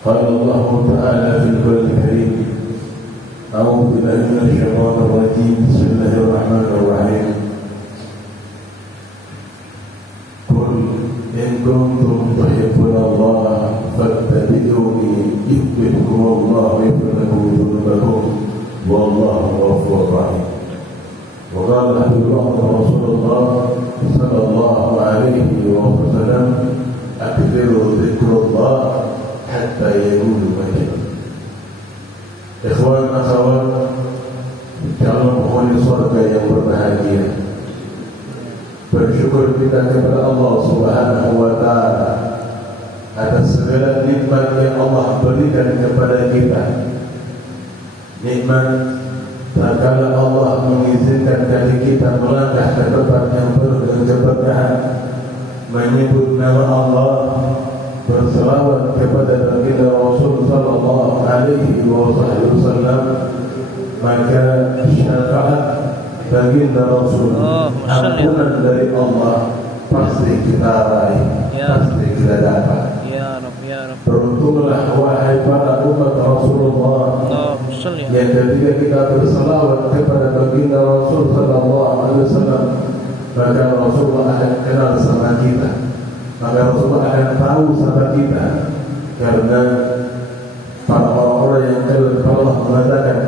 قال الله تعالى في القرآن الكريم: أعوذ بالله من الشيطان الرجيم. بسم الله الرحمن الرحيم. قل إن كنتم تحبون الله فاتبعوني يحببكم الله ويغفر لكم ذنوبكم والله غفور رحيم. وقال حبيب الله رسول الله صلى الله عليه وسلم: أكثروا ذكر الله حتى يقول مجد. Ikhwan akhwat, calon penghuni surga yang berbahagia, bersyukur kita kepada Allah Subhanahu wa ta'ala atas segala nikmat yang Allah berikan kepada kita. Nikmat tatkala Allah mengizinkan kaki kita melangkah ke tempat yang penuh dengan keberkahan, menyebut nama Allah, berselawat kepada baginda Rasul sallallahu alaihi wasallam, maka syafaat baginda Rasul, ampunan dari Allah pasti kita raih, pasti kita dapat. Beruntunglah wahai para umat Rasulullah yang ketika kita berselawat kepada baginda Rasul sallallahu alaihi wasallam, maka Rasulullah akan kenal sama kita, maka Rasulullah akan tahu sama kita. Karena para orang-orang yang Allah mengatakan,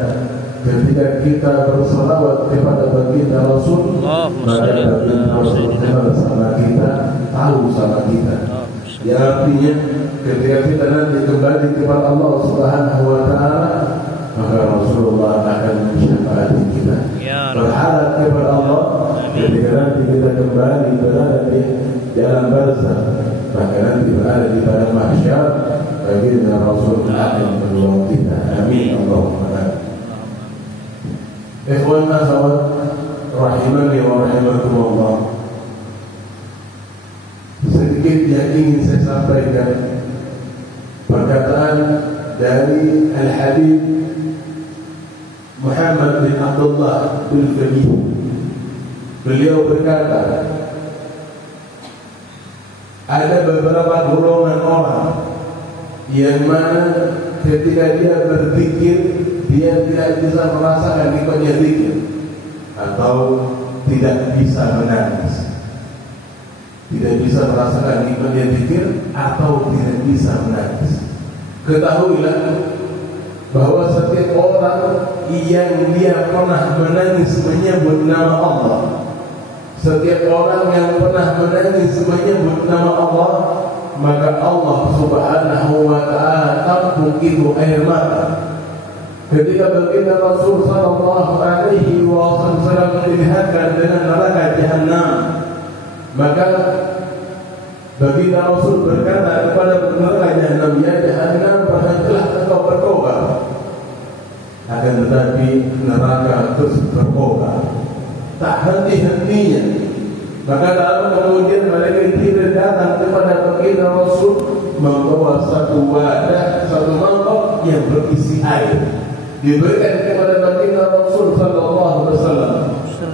ketika kita berselawat kepada baginda Rasul, maka baginda Rasul kenal sama kita, tahu sama kita. Ya, artinya ketika kita nanti kembali kepada Allah Subhanahu wa ta'ala, maka Rasulullah akan mensyafaati kita. Berharap kepada Allah ketika nanti kita kembali berada di jalan barzakh, maka nanti berada di padang mahsyar, baginda Rasul akan menolong kita. Amin Allahumma amin. Ikhwan akhwat rahimani wa rahimakumullah, sedikit yang ingin saya sampaikan, perkataan dari Al-Habib Muhammad bin Abdullah bin Faqih. Beliau berkata, ada beberapa golongan orang yang mana ketika dia berzikir, dia tidak bisa merasakan nikmatnya zikir, atau tidak bisa menangis, tidak bisa merasakan nikmatnya zikir, atau tidak bisa menangis. Ketahuilah bahwa setiap orang yang dia pernah menangis menyebut nama Allah, setiap orang yang pernah menangis menyebut nama Allah, maka Allah Subhanahu wa ta'ala tampung itu air mata. Ketika baginda Rasul sallallahu alaihi wasallam dilihatkan dengan neraka Jahannam, maka baginda Rasul berkata kepada neraka Jahannam, ya Jahannam, berhentilah engkau bertobat. Akan tetapi neraka terus bertobat, tak henti-hentinya. Maka lalu kemudian malaikat Jibril datang kepada baginda Rasul membawa satu wadah, satu mangkok yang berisi air, diberikan kepada baginda Rasul sallallahu alaihi wasallam.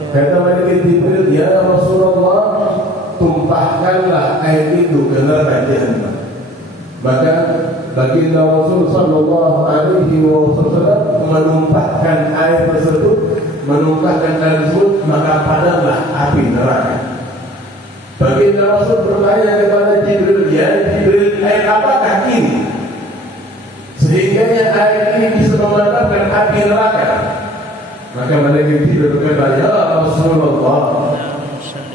Kata malaikat Jibril, ya Rasulullah, tumpahkanlah air itu ke neraka Jahannam. Maka baginda Rasul sallallahu alaihi wasallam menumpahkan air tersebut, maka padamlah api neraka. Baginda Rasul bertanya kepada Jibril, ya Jibril, air apakah ini sehingga air ini bisa memadamkan api neraka? Maka malaikat Jibril berkata, ya Rasulullah,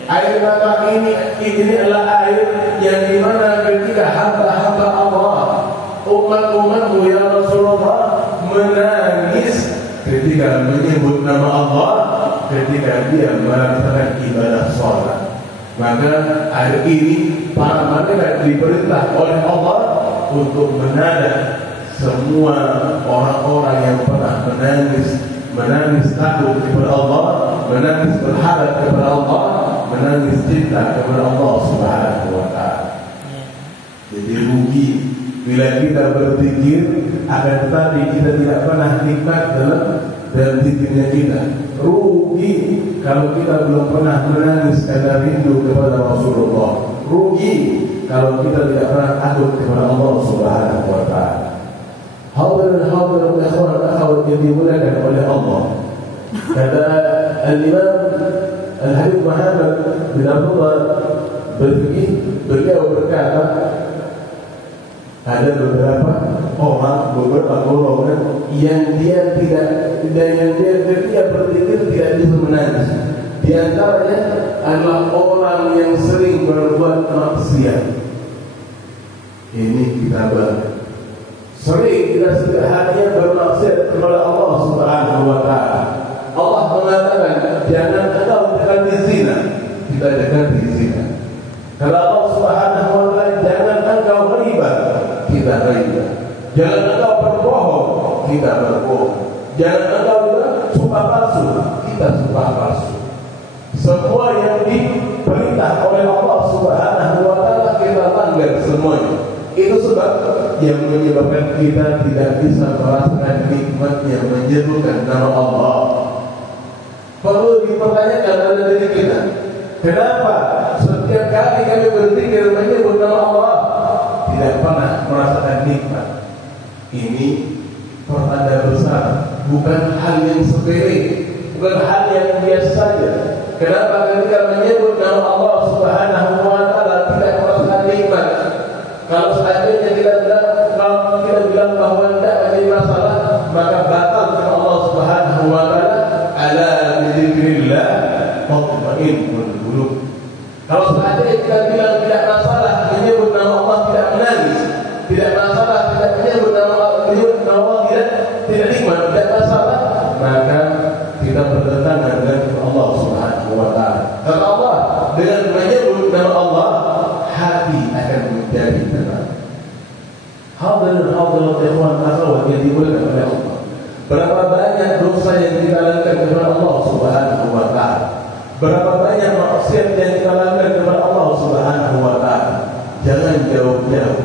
air mata ini adalah air yang dimana ketika hamba-hamba Allah, umat-umatmu ya Rasulullah, menangis ketika menyebut nama Allah, ketika dia melaksanakan ibadah sholat. Maka air ini para malaikat diperintah oleh Allah untuk menada semua orang-orang yang pernah menangis takut kepada Allah, menangis berharap kepada Allah, menangis cinta kepada Allah Subhanahu wa ta'ala. Jadi rugi bila kita berzikir, akan tetapi kita tidak pernah nikmat dalam zikirnya kita. Rugi kalau kita belum pernah menangis karena rindu kepada Rasulullah. Rugi kalau kita tidak pernah takut kepada Allah Subhanahu wa ta'ala. Ada beberapa golongan yang dia berpikir tidak bisa menangis. Di antaranya adalah orang yang sering berbuat maksiat. Ini kita sering kita hanya bermaksiat kepada Allah Subhanahu wa Ta'ala. Allah mengatakan, jangan engkau dekati zina, kita dekati zina. Kalau Allah Subhanahu wa Ta'ala, jangan engkau riba, kita riba. Jangan engkau berbohong, kita berbohong. Jangan engkau sumpah palsu, kita sumpah palsu. Semua yang diperintah oleh Allah Subhanahu wa Ta'ala kita langgar semuanya. Itu sebab yang menyebabkan kita tidak bisa merasakan nikmatnya menyebutkan nama Allah. Perlu dipertanyakan pada diri kita, kenapa setiap kali kami berzikir menyebut nama Allah tidak pernah merasakan nikmat? Ini pertanda besar, bukan hal yang sepele, bukan hal yang biasa saja. Kenapa ketika menyebut nama Allah Subhanahu wa Ta'ala tidak merasakan nikmat? Kalau seandainya kita bilang bahwa tidak ada masalah, maka batal dengan Allah Subhanahu wa Ta'ala, ala bizikrillah tatma'innul qulub. Kalau seandainya kita bilang tidak masalah menyebut nama Allah tidak menangis, tidak masalah tidak menyebut nama Allah tidak nikmat, tidak masalah, maka kita bertentangan dengan Allah Subhanahu wa Ta'ala. Karena Allah dengan menyebut nama Allah, hati akan menjadi tenang. Hadirin hadirat ikhwan akhwat yang dimuliakan oleh Allah. Berapa banyak dosa yang kita lakukan kepada Allah Subhanahu wa Ta'ala. Berapa banyak maksiat yang kita lakukan kepada Allah Subhanahu wa Ta'ala. Jangan jauh-jauh.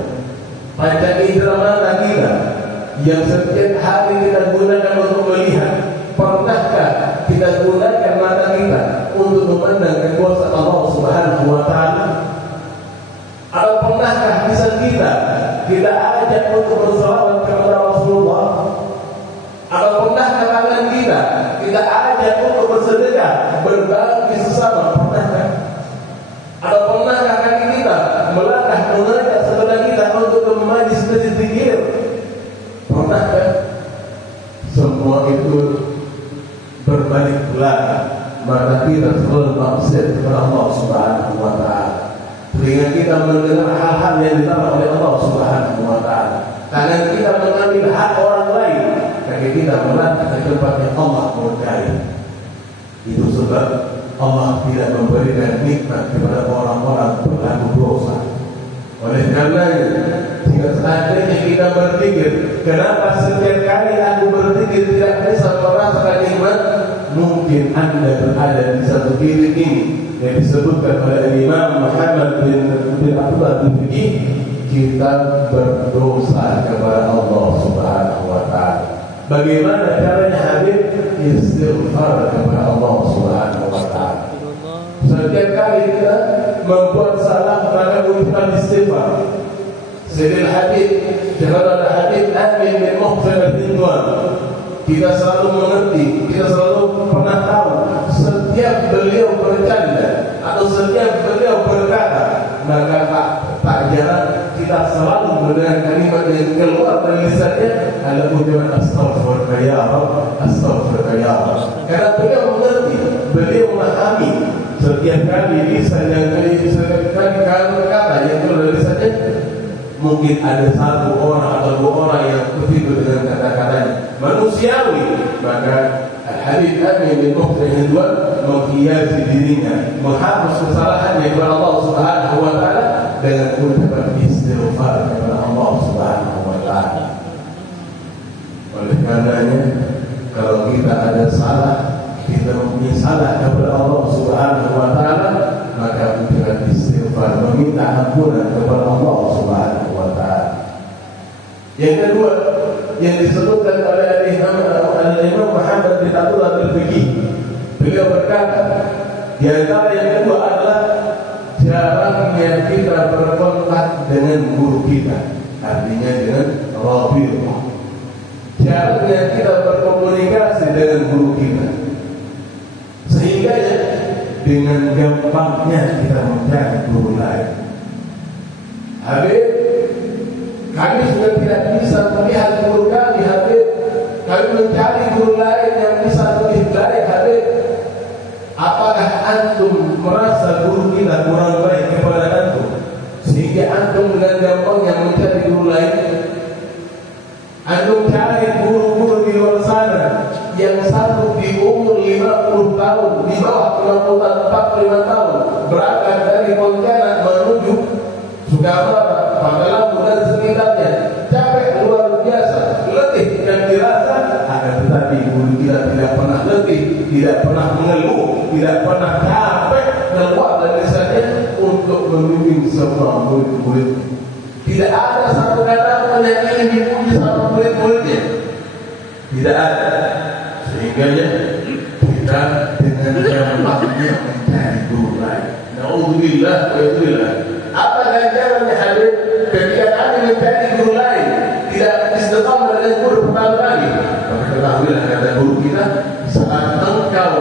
Panca indera mata kita yang setiap hari kita gunakan untuk melihat. Pernahkah kita gunakan mata kita untuk memandang kekuasaan Allah Subhanahu wa Ta'ala? Atau pernahkah lisan kita ajak untuk bersalawat kepada Rasulullah? Atau pernahkah tangan kita ajak untuk bersedekah, berbagi sesama? Pernahkah? Atau pernahkah kaki kita melangkah mengajak saudara kita untuk ke majlis zikir? Pernahkah? Semua itu berbalik belakang. Maka kita selalu maksiat kepada Allah Subhanahu wa Ta'ala. Telinga kita mendengar hal-hal yang dilarang oleh Allah Subhanahu wa Ta'ala. Tangan kita mengambil hak orang lain. Kaki kita melangkah ke tempat yang Allah murkai. Itu sebab Allah tidak memberikan nikmat kepada orang-orang pelaku dosa. Oleh karenanya, jika seandainya kita berpikir, kenapa setiap kali aku berpikir tidak bisa merasakan nikmat? Mungkin Anda berada di satu titik ini yang disebutkan oleh Imam Muhammad bin Abdullah bin Fiqih, kita berdosa kepada Allah Subhanahu wa Ta'ala. Bagaimana caranya Habib? Istighfar kepada Allah Subhanahu wa Ta'ala. Setiap kali kita membuat salah, maka ucapkan istighfar. Sayyidina Habib, Jalal Habib Amin bin Muhtar al-Hindwan, kita selalu mengerti, kita selalu pernah tahu, setiap beliau bercanda atau setiap beliau berkata, maka tak jarang kita selalu mendengar kalimat yang keluar dari lisannya adalah ucapan astaghfirullah ya Rabb, astaghfirullah ya Rabb. Karena beliau mengerti, beliau memahami setiap kali lisan yang kata yang keluar dari lisannya, mungkin ada satu orang atau dua orang yang begitu dengan kata-katanya manusiawi, maka Habib Amin bin Muhtar al-Hindwan menghiasi dirinya, menghapus kesalahannya kepada Allah Subhanahu wa Ta'ala dengan ucapan istighfar kepada Allah Subhanahu wa Ta'ala. Oleh karenanya, kalau kita ada salah, kita mempunyai salah kepada Allah Subhanahu wa Ta'ala, maka ucapan istighfar, meminta ampunan kepada Allah Subhanahu wa Ta'ala. Yang kedua, yang disebutkan oleh Imam Muhammad bin Abdullah bin Fiqih, beliau berkata, di antara yang kedua adalah jarangnya kita berkontak dengan guru kita, artinya dengan Rabbiyullah. Jarangnya kita berkomunikasi dengan guru kita, sehingga dengan gampangnya kita mencari guru lain. Habib, Kami sudah tidak bisa melihat guru kami, Habib. Kami mencari guru lain yang bisa lebih baik, Habib. Apakah antum merasa guru kita kurang baik kepada antum, sehingga antum dengan gampangnya mencari guru lain? Antum cari guru-guru di luar sana yang satu di umur 50 tahun, di bawah 50 tahun, 45 tahun, berangkat dari Pontianak menuju Sukabara, Pangkalan dan sekitarnya, capek luar biasa, letih dan dirasa. Akan tetapi guru kita tidak pernah letih, tidak pernah mengeluh, tidak pernah capek keluar dari sana untuk membimbing semua murid-murid. Tidak ada satu kata pun yang ingin dipuji sama murid-muridnya, tidak ada. Sehingga kita dengan gampangnya mencari guru lain. Na'udzubillah wa yudzubillah. Apa ganjarannya Habib ketika kami mencari guru lain tidak istiqamah dengan guru pertama kali? Maka ketahuilah kata guru kita, saat engkau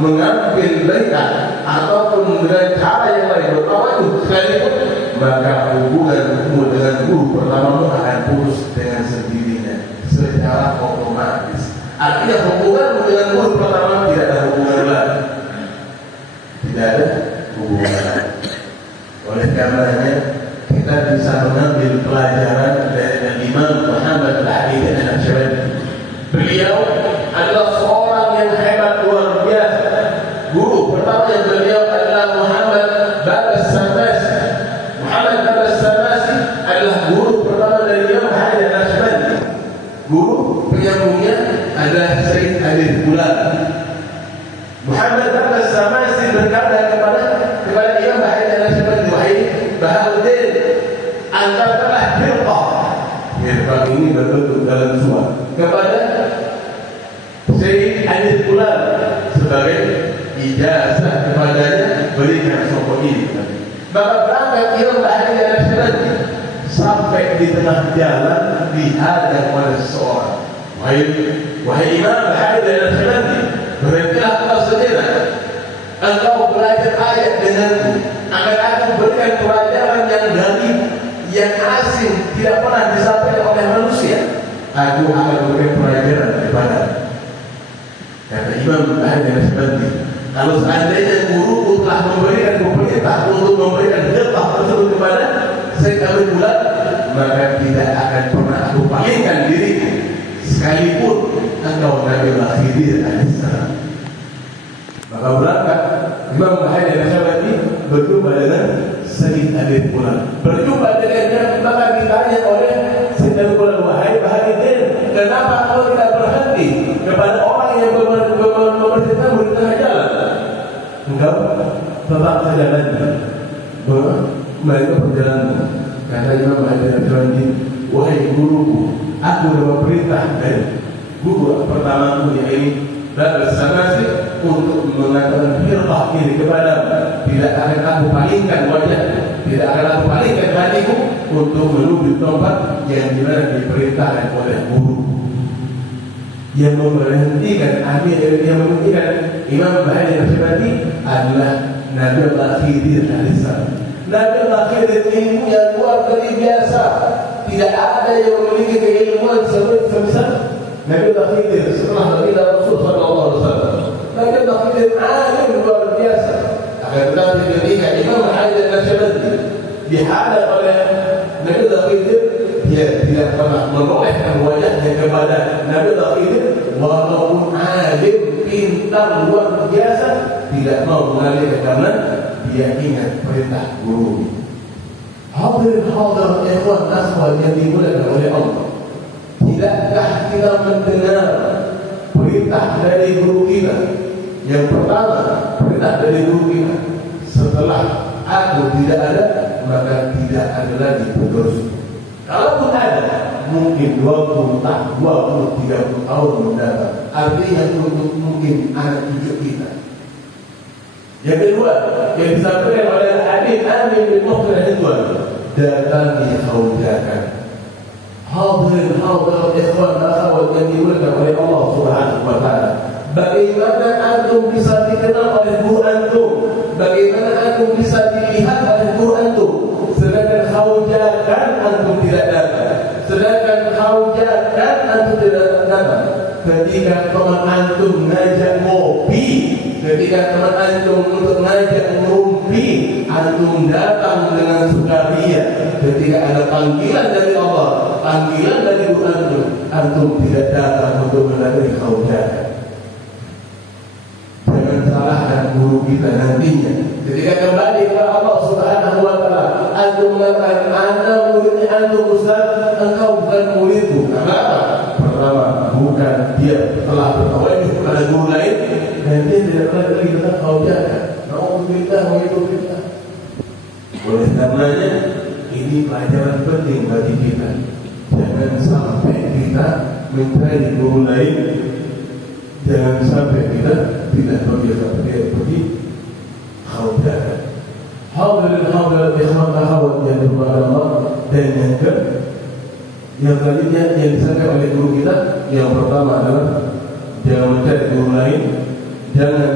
mengambil baiat ataupun dengan cara yang lain bertawadu sekalipun, maka hubunganmu dengan guru pertamamu akan putus dengan sendirinya secara otomatis. Artinya hubunganmu dengan guru pertama tidak ada hubungan lagi, tidak ada hubungan lagi. Oleh karenanya kita bisa mengambil pelajaran dari Imam Muhammad Al-Habib An-Naqsyabandi. Beliau adalah seorang yang hebat luar biasa. Guru pertama yang beliau adalah Muhammad Babas Samasi. Muhammad Babas Samasi adalah guru pertama dari Imam Al-Habib An-Naqsyabandi. Guru penyambungnya adalah Sayyid Adir Bulan. Muhammad Babas Samasi berkata kepada Imam Al-Habib An-Naqsyabandi, wahai Bahaluddin, anda telah firqah ini berbentuk dalam suara kepada Sayyid Adir Bulan sebagai ijazah kepadanya, berikan sokong ini. Maka berangkat Imam Al-Habib An-Naqsyabandi, sampai di tengah jalan dihadang oleh seseorang. Wahai Imam Al-Habib An-Naqsyabandi, berhentilah engkau sejenak. Engkau belajar ayat denganku, akan aku berikan pelajaran yang dari yang asing, tidak pernah disampaikan oleh manusia. Aku akan berikan pelajaran kepada. Kata Imam Al-Habib An-Naqsyabandi, kalau seandainya guru telah memberikan perintah untuk memberikan khilafah tersebut kepada Sayyid Adir Bulan, maka tidak akan pernah aku palingkan diriku, sekalipun engkau Nabi Khidir alaihissalam. Maka berangkat Imam Al-Habib An-Naqsyabandi berjumpa dengan Sayyid Adir Bulan. Berjumpa dengannya, maka ditanya oleh Sayyid Adir Bulan, wahai Bahaluddin, kenapa kau tidak berhenti kepada orang yang memberitahu di tengah jalan? Engkau tetap saja lanjut mereka perjalananmu. Kata Imam Al-Habib An-Naqsyabandi, wahai guruku, aku dapat perintah dari guru pertamaku yaitu Babas Samasi untuk mengatakan firqah ini kepadamu. Tidak akan aku palingkan wajah, tidak akan aku palingkan hatiku untuk menuju tempat yang dimana diperintahkan oleh guru. Yang memberhentikan Imam Al-Habib An-Naqsyabandi adalah Nabi Khidir alaihissalam. Nabi Khidir ilmu yang luar biasa. Tidak ada yang memiliki keilmuan sebesar Nabi Khidir setelah Nabi Rasul sallallahu alaihi wasallam. Nabi Khidir alim luar biasa. Akan tetapi ketika Imam Al-Habib An-Naqsyabandi dihadap oleh Nabi Khidir, dia tidak pernah menolehkan wajahnya kepada Nabi Khidir, walaupun alim pintar luar biasa, tidak mau mengalihkan karena dia ingat perintah guru. Hadirin ikhwan akhwat yang dimuliakan oleh Allah, tidakkah kita mendengar perintah dari guru kita? Yang pertama, perintah dari guru kita, setelah aku tidak ada, maka tidak ada lagi penerus. Kalaupun ada, mungkin 20 tahun, 20-30 tahun mendatang. Artinya untuk mungkin anak cucu kita. Yang kedua, yang disampaikan oleh Habib Amin bin Mukhtar Ridwan, datangi haujakan. Hadirin ikhwan akhwat yang dimuliakan oleh Allah Subhanahu wa taala. Bagaimana antum bisa dikenal oleh guru antum? Bagaimana antum bisa dilihat oleh guru antum? Sedangkan haujakan antum tidak datang. ketika teman antum ngajak ngopi, ketika teman antum untuk ngajak ngumpi, antum datang dengan sukaria. Ketika ada panggilan dari Allah, panggilan dari guru antum tidak datang untuk melalui haujadah. Jangan salahkan guru kita nantinya. Ketika kembali kepada Allah Subhanahu wa taala, antum mengatakan, "Ana muridnya antum Ustaz, engkau bukan muridku." Kenapa? Pertama, bukan dia telah bertawajjuh kepada guru lain dan dia tidak pernah lagi tentang haujadah. Nauzubillah wa a'udzubillah. Oleh karenanya, ini pelajaran penting bagi kita. Jangan sampai kita mencari guru lain. Jangan sampai kita tidak terbiasa pergi haujadah. Haujadah ikhwan yang kepada Allah. Dan yang tadinya yang disampaikan oleh guru kita, yang pertama adalah jangan mencari guru lain, jangan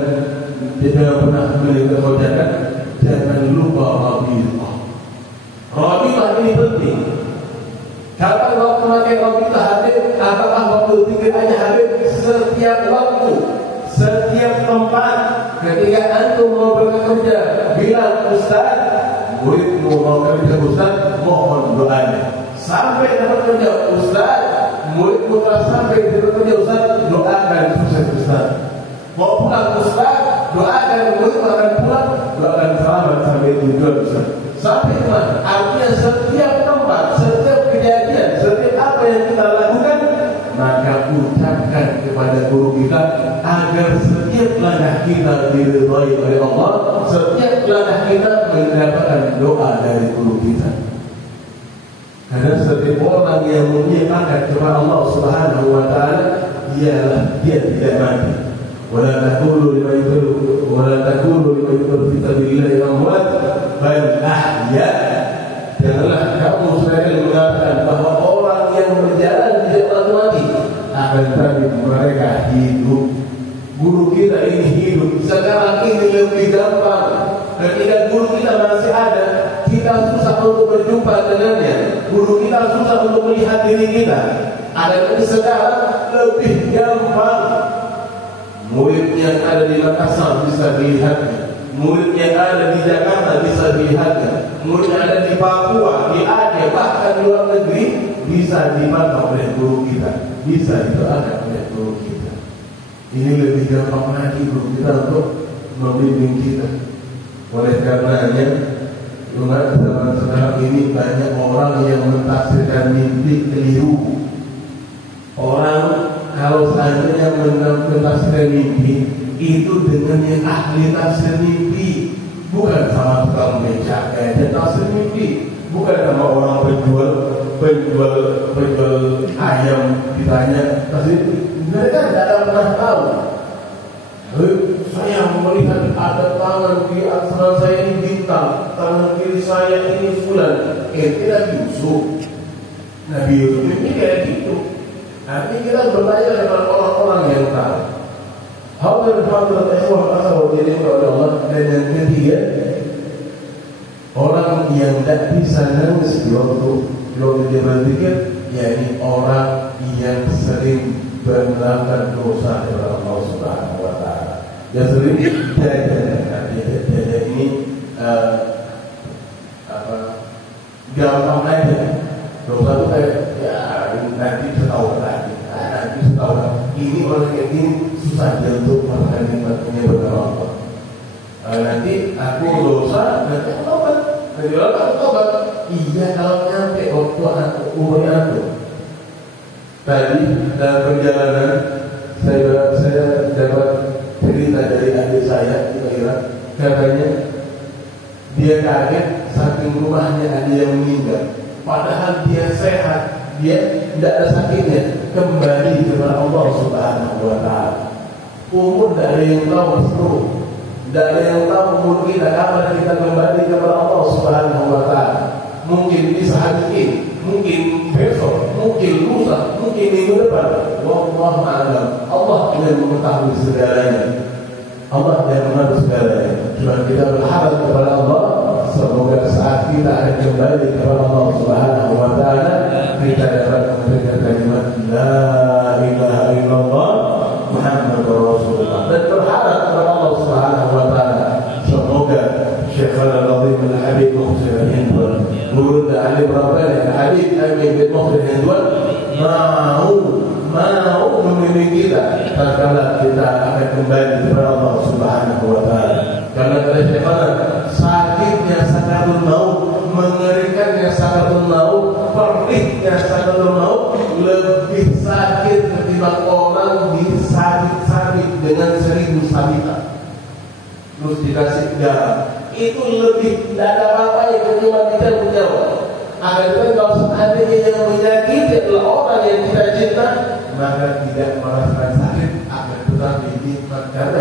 pernah meninggalkan haujadah, jangan lupa rabithah. Rabithah ini penting. Kapan waktu makan rabithah hadir? Apakah waktu zikir aja hadir? Setiap waktu, setiap tempat. Ketika antum mau bekerja, bilang Ustaz, muridmu mau kerja Ustaz, mohon doanya. Sampai dapat kerja Ustaz, muridmu telah sampai di kerja Ustaz, doakan sukses Ustaz. Mau pulang Ustaz, doakan muridmu akan pulang, doakan selamat sampai tujuan Ustaz. Sampai mana? Artinya setiap tempat, setiap kejadian, setiap apa yang kita lakukan, maka ucapkan kepada guru kita agar setiap langkah kita diridhai oleh Allah, setiap langkah kita mendapatkan doa dari guru kita. Karena setiap orang yang menyiapkan kepada Allah Subhanahu wa taala, ialah dia tidak mati. Wala taqulu liman yaqulu fi sabilillahi amwat bal ahya. Janganlah kamu sekalian mengatakan bahwa orang yang berjalan di jalan mati, akan tetapi mereka hidup. Guru kita ini hidup. Sekarang ini lebih gampang. Ketika guru kita masih ada, kita susah untuk berjumpa dengannya. Guru kita susah untuk melihat diri kita. Ada sekarang lebih gampang. Murid yang ada di Makassar bisa dilihatnya. Murid yang ada di Jakarta bisa dilihatnya. Murid yang ada di Papua, di Aceh, bahkan di luar negeri bisa dipantau oleh guru kita, bisa didoakan oleh guru kita. Ini lebih gampang lagi guru kita untuk membimbing kita. Oleh karenanya, umat zaman sekarang ini banyak orang yang mentafsirkan mimpi keliru. Orang kalau seandainya mentafsirkan mimpi itu dengan yang ahli tafsir mimpi, bukan sama tukang becak dan tafsir mimpi, bukan sama orang penjual ayam ditanya tafsir. Mereka tidak pernah tahu. Saya melihat ada tangan di atas saya ini bintang, tangan kiri saya ini bulan. Tidak Yusuf. Nabi Yusuf ini kayak gitu. Nanti kita bertanya dengan orang-orang yang tahu. Hadirin ikhwah akhwat oleh Allah. Dan yang ketiga, orang yang tidak bisa nangis di waktu dia berzikir, yakni orang yang sering melakukan dosa kepada Allah Subhanahu wa taala. Yang sering jajan ini gampang aja. Dosa itu kayak ya nanti setahun lagi, nanti setahun lagi. Ini orang yang ini susah dia untuk melakukan nikmatnya kepada Allah. Nanti aku dosa, nanti aku tobat. Nanti aku tobat. Iya kalau nyampe waktu umurnya aku. Tadi dalam perjalanan saya dapat cerita dari adik saya di Irak. Katanya dia kaget saking rumahnya ada yang meninggal. Padahal dia sehat, dia tidak ada sakitnya, kembali kepada Allah Subhanahu wa taala. Umur tidak ada yang tahu seluruh, tidak ada yang tahu umur kita kapan kita kembali kepada Allah Subhanahu wa taala. Mungkin bisa hari ini, mungkin besok, mungkin lusa, mungkin minggu depan. Wallahu a'lam. Allah yang mengetahui segalanya. Allah yang mengetahui segalanya. Cuma kita berharap kepada Allah, semoga saat kita akan kembali kepada Allah Subhanahu wa taala, kita dapat mendengar kalimat la ilaha illallah yang Tuhan mau membimbing kita tatkala kita akan kembali kepada Allah Subhanahu wa taala. Karena bagaimana sakitnya sakaratul maut, mengerikannya sakaratul maut, perihnya sakaratul maut lebih sakit ketimbang orang disabit-sabit dengan 1000 sabitan. Terus dikasih garam. Itu lebih tidak ada apa-apa ketimbang kita menjawab. Agar kalau seandainya yang menyakiti adalah orang yang kita cinta, maka tidak merasakan sakit. Akan tetapi nikmat, karena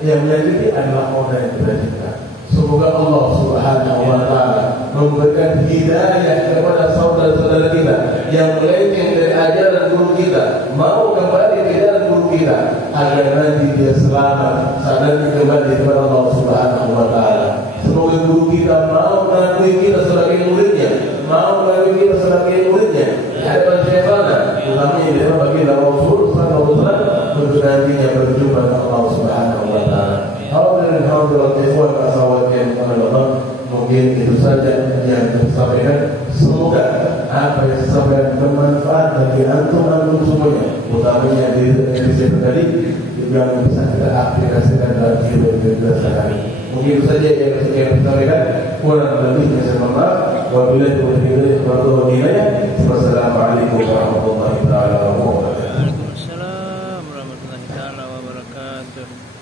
yang menyakiti adalah orang yang kita cinta. Semoga Allah Subhanahu wa taala memberikan hidayah kepada saudara-saudara kita yang melenceng dari ajaran guru kita, mau kembali ke jalan guru kita, agar nanti dia selamat saat kembali kepada Allah Subhanahu wa taala. Semoga guru kita mau mengakui kita sebagai muridnya, mau mengakui kita sebagai muridnya. Hadapan syekhana, utamanya di depan bagi Rasul sallallahu alaihi wasallam, untuk nantinya berjumpa dengan Allah Subhanahu wa taala. Hadirin ikhwan akhwat yang Allah, mungkin itu saja yang saya sampaikan. Semoga apa yang saya sampaikan bermanfaat bagi antum semuanya, utamanya di episode tadi yang bisa kita aplikasikan dalam hidup kita sehari-hari. Mungkin itu saja yang saya sampaikan. Kurang lebihnya saya mohon maaf. Wabillahi taufiq wal hidayah. Wassalamualaikum warahmatullahi wabarakatuh. Waalaikumsalam warahmatullahi wabarakatuh.